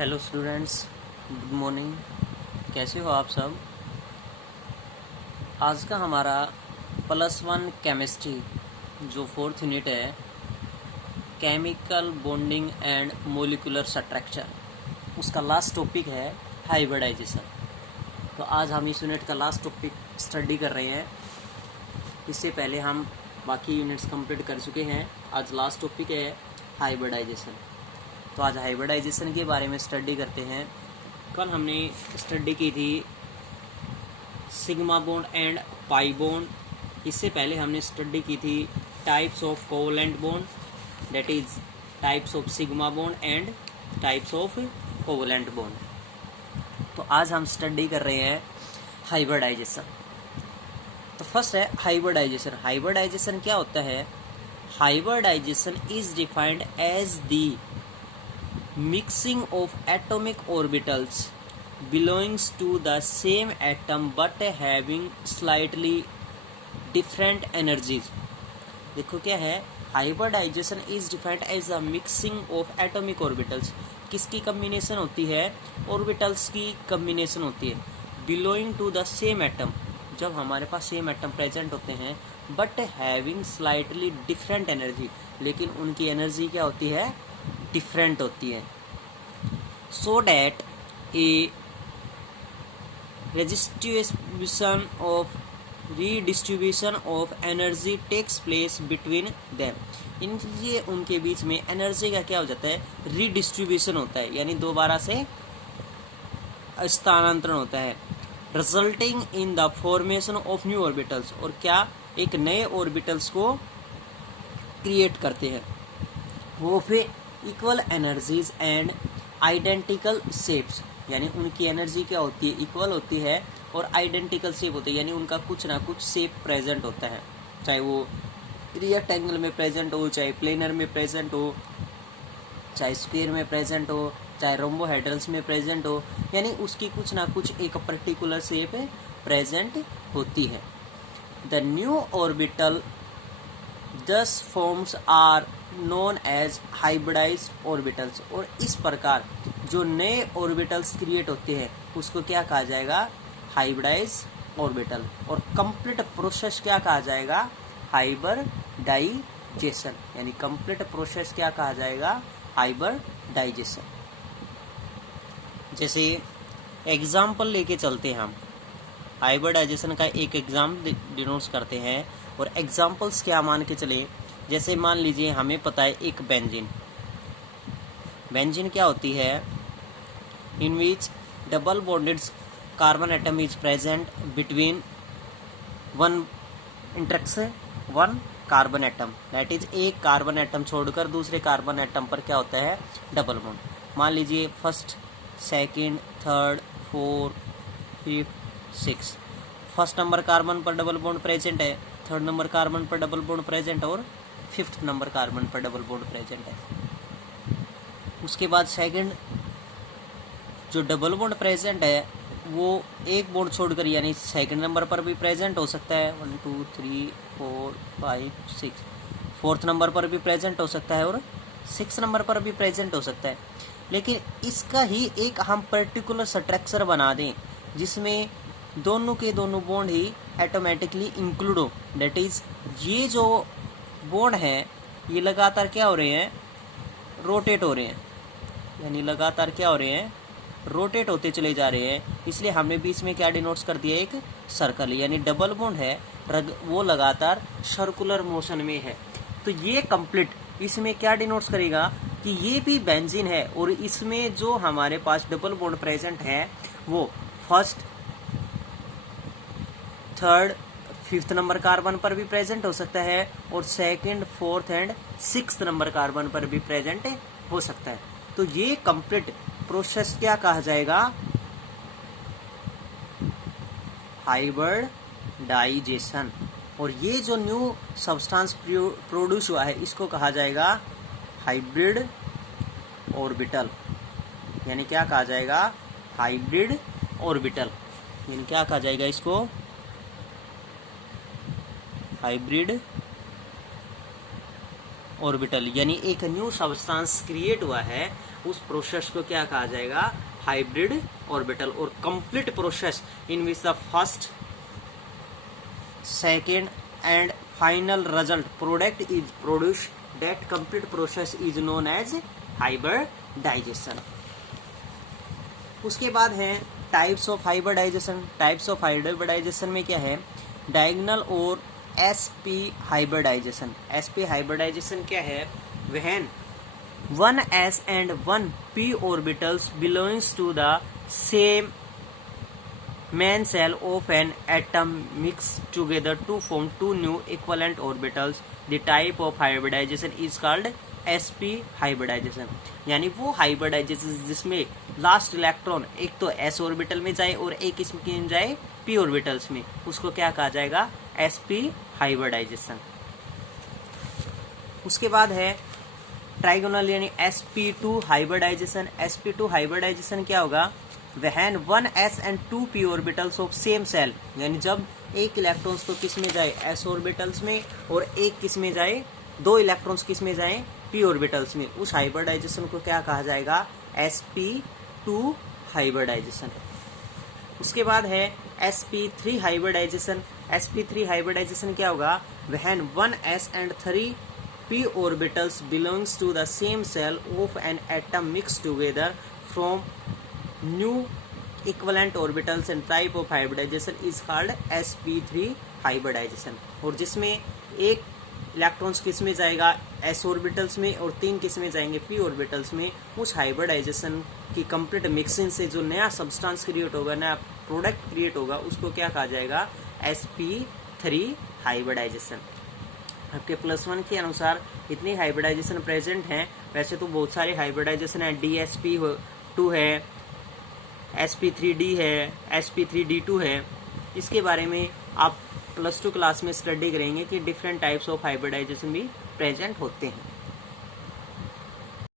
Hello students, good morning. कैसे हो आप सब। आज का हमारा +1 केमिस्ट्री जो 4th यूनिट है, chemical bonding and molecular structure, उसका लास्ट टॉपिक है हाइब्रिडाइजेशन। तो आज हम इस यूनिट का लास्ट टॉपिक स्टडी कर रहे हैं। इससे पहले हम बाकी यूनिट्स कंप्लीट कर चुके हैं। आज लास्ट टॉपिक है हाइब्रिडाइजेशन। तो आज हाइब्रिडाइजेशन के बारे में स्टडी करते हैं। कल हमने स्टडी की थी sigma bond and pi bond. इससे पहले हमने स्टडी की थी types of covalent bond, that is types of sigma bond and types of covalent bond. तो आज हम स्टडी कर रहे हैं हाइब्रिडाइजेशन। तो फर्स्ट है हाइब्रिडाइजेशन। हाइब्रिडाइजेशन क्या होता है? Hybridization is defined as the mixing of atomic orbitals belongs to the same atom but having slightly different energies। देखो क्या है, hybridization is defined as a mixing of atomic orbitals. किसकी combination होती है? Orbitals की कम्बिनेशन होती है। Belonging to the same atom, जब हमारे पास सेम एटम प्रेजेंट होते हैं, but having slightly different energy, लेकिन उनकी एनर्जी क्या होती है? डिफरेंट होती है। So that a redistribution of energy takes place between them. इनलिए उनके बीच में एनर्जी का क्या हो जाता है? रीडिस्ट्रीब्यूशन होता है, यानी दोबारा से स्थानांतरण होता है। Resulting in the formation of new orbitals, और क्या एक नए ऑर्बिटल्स को क्रिएट करते हैं। वो फिर equal energies and identical shapes, यानी उनकी एनर्जी क्या होती है? इक्वल होती है और आइडेंटिकल शेप होती है, यानी उनका कुछ ना कुछ शेप प्रेजेंट होता है, चाहे वो रेक्टेंगल में प्रेजेंट हो, चाहे प्लेनर में प्रेजेंट हो, चाहे स्क्वायर में प्रेजेंट हो, चाहे रोम्बोहेड्रल्स में प्रेजेंट हो, यानी उसकी कुछ ना कुछ एक पर्टिकुलर शेप प्रेजेंट होती है। The new orbital thus forms are known as hybridized orbitals, और इस प्रकार जो नए ऑर्बिटल्स क्रिएट होते हैं उसको क्या कहा जाएगा? Hybridised orbital. और कंप्लीट प्रोसेस क्या कहा जाएगा? हाइब्रिडाइजेशन। यानी कंप्लीट प्रोसेस क्या कहा जाएगा? हाइब्रिडाइजेशन। जैसे एग्जाम्पल लेके चलते हैं हम, हाइब्रिडाइजेशन का एक एग्जाम्पल डिनोट्स करते हैं। और एग्जाम्पल्स क्या मान के चले, जैसे मान लीजिए हमें पता है एक बेंजीन। बेंजीन क्या होती है? In which double bonded carbon atom is present between one interaction one carbon atom, that is एक कार्बन एटम छोड़कर दूसरे कार्बन एटम पर क्या होता है? Double bond. मान लीजिए first, second, third, fourth, fifth, six. First number carbon पर डबल बॉन्ड प्रेजेंट है, थर्ड नंबर कार्बन पर डबल बॉन्ड प्रेजेंट है, और फिफ्थ नंबर कार्बन पर डबल बॉन्ड प्रेजेंट है। उसके बाद सेकंड जो डबल बॉन्ड प्रेजेंट है वो एक बॉन्ड छोड़कर, यानी सेकंड नंबर पर भी प्रेजेंट हो सकता है, 1 2 3 4 5 6। फोर्थ नंबर पर भी प्रेजेंट हो सकता है और 6 नंबर पर भी प्रेजेंट हो सकता है। लेकिन इसका ही एक हम पर्टिकुलर स्ट्रक्चर बना दें जिसमें दोनों के दोनों बॉन्ड ही ऑटोमेटिकली इंक्लूड हो, दैट इज ये जो बॉन्ड है ये लगातार क्या हो रहे हैं? रोटेट हो रहे हैं, यानी लगातार क्या हो रहे हैं? रोटेट होते चले जा रहे हैं। इसलिए हमने बीच में क्या डिनोट्स कर दिया? एक सर्कल, यानी डबल बॉन्ड है वो लगातार सर्कुलर मोशन में है। तो ये कंप्लीट इसमें क्या डिनोट्स करेगा कि ये भी बेंजीन है, और इसमें जो हमारे पास डबल बॉन्ड प्रेजेंट है वो first, third, fifth number carbon पर भी प्रेजेंट हो सकता है, और second, fourth and sixth number carbon पर भी प्रेजेंट हो सकता है। तो ये कंप्लीट प्रोसेस क्या कहा जाएगा? हाइब्रिडाइजेशन। और ये जो न्यू सब्सटेंस प्रोड्यूस हुआ है इसको कहा जाएगा हाइब्रिड ऑर्बिटल। यानी क्या कहा जाएगा? Hybrid orbital. यानी क्या कहा जाएगा इसको? हाइब्रिड ऑर्बिटल, यानी एक न्यू सब्सटेंस क्रिएट हुआ है, उस प्रोसेस को क्या कहा जाएगा, हाइब्रिड ऑर्बिटल। और complete process in which the first, second and final result product is produced, that complete process is known as hybridization. उसके बाद है types of hybridization. Types of hybridization में क्या है, डायगोनल और sp हाइब्रिडाइजेशन। sp हाइब्रिडाइजेशन क्या है, when 1s and 1p orbitals belongs to the same main cell of an atom mixed together to form two new equivalent orbitals. The type of hybridization is called sp hybridization. यानी वो hybridisation जिसमें last electron एक तो s orbital में जाए और एक इसमें जाए p ऑर्बिटल्स में, उसको क्या कहा जाएगा, sp हाइब्रिडाइजेशन। उसके बाद है ट्राइगोनल यानी sp2 हाइब्रिडाइजेशन। sp2 हाइब्रिडाइजेशन क्या होगा, when 1s and 2p orbitals of same shell, यानी जब एक इलेक्ट्रॉन्स तो किस में जाए, s ऑर्बिटल्स में, और एक किस में जाए, दो इलेक्ट्रॉन्स किस में जाए, p ऑर्बिटल्स में, उस हाइब्रिडाइजेशन को क्या कहा जाएगा, sp2 हाइब्रिडाइजेशन। उसके बाद है sp3 हाइब्रिडाइजेशन। sp3 हाइब्रिडाइजेशन क्या होगा, when 1s and 3p orbitals belongs to the same cell of an atom mixed together from new equivalent orbitals, and type of hybridization is called sp3 hybridization. और जिसमें एक electrons किस में जाएगा, s orbitals में, और 3 किस में जाएंगे, p ऑर्बिटल्स में, उस हाइब्रिडाइजेशन की कंप्लीट मिक्सिंग से जो नया सब्सटेंस क्रिएट होगा, नया प्रोडक्ट क्रिएट होगा, उसको क्या कहा जाएगा, sp3 हाइब्रिडाइजेशन। आपके +1 के अनुसार इतनी हाइब्रिडाइजेशन प्रेजेंट हैं। वैसे तो बहुत सारे हाइब्रिडाइजेशन है, dsp2 है, sp3d है, sp3d2 है। इसके बारे में आप +2 क्लास में स्टडी करेंगे कि डिफरेंट टाइप्स ऑफ हाइब्रिडाइजेशन भी प्रेजेंट होते हैं।